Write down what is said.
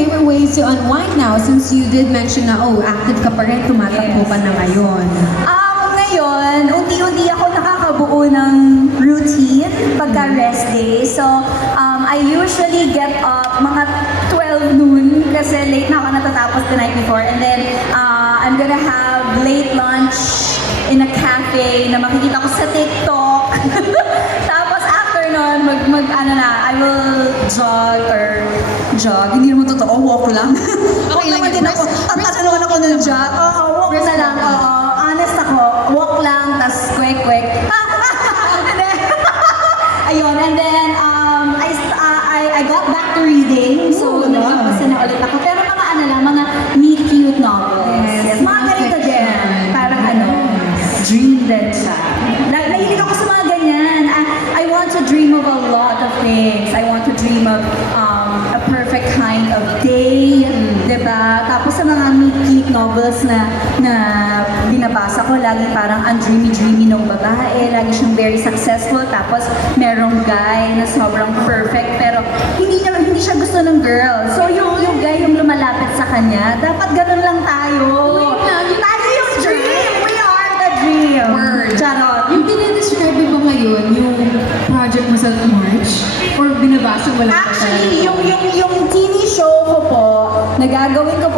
favorite ways to unwind now since you did mention na, oh, active ka pa rin, tumatakbo ka na ngayon? Ngayon, unti-unti ako nakakabuo ng routine pagka rest day. So, I usually get up mga 12 noon kasi late na ako natatapos the night before. And then, I'm gonna have late lunch in a cafe na makikita ko sa TikTok. Tapos after nun, I will jog. Hindi naman totoo, walk lang. Walk Okay lang naman yun. din ako. Tatanungan ako ng jog. Oo, walk na lang. Oo, honest ako. Walk lang, tas kwek-kwek. Ayun, and then I got back to reading. So, nagbabasa na ulit ako. Pero mga mga meet-cute novels. Yes, Mga ganito din. Parang dream din siya. Nahilig ako sa mga ganyan. I want to dream of a lot of things. I want to dream of a perfect kind of day, diba? Tapos sa mga meet-cute novels na binabasa ko, lagi parang ang dreamy-dreamy ng babae, lagi siyang very successful, tapos merong guy na sobrang perfect, pero hindi siya gusto ng girl. So yung guy yung lumalapit sa kanya, dapat ganun lang tayo. Tayo yung dream! We are the dream! Word. Charot! Yung dinidescribe mo ba ngayon, yung project mo sa March? Or binabasa mo lang pa Actually, talaga? yung TV show ko po, nagagawin ko po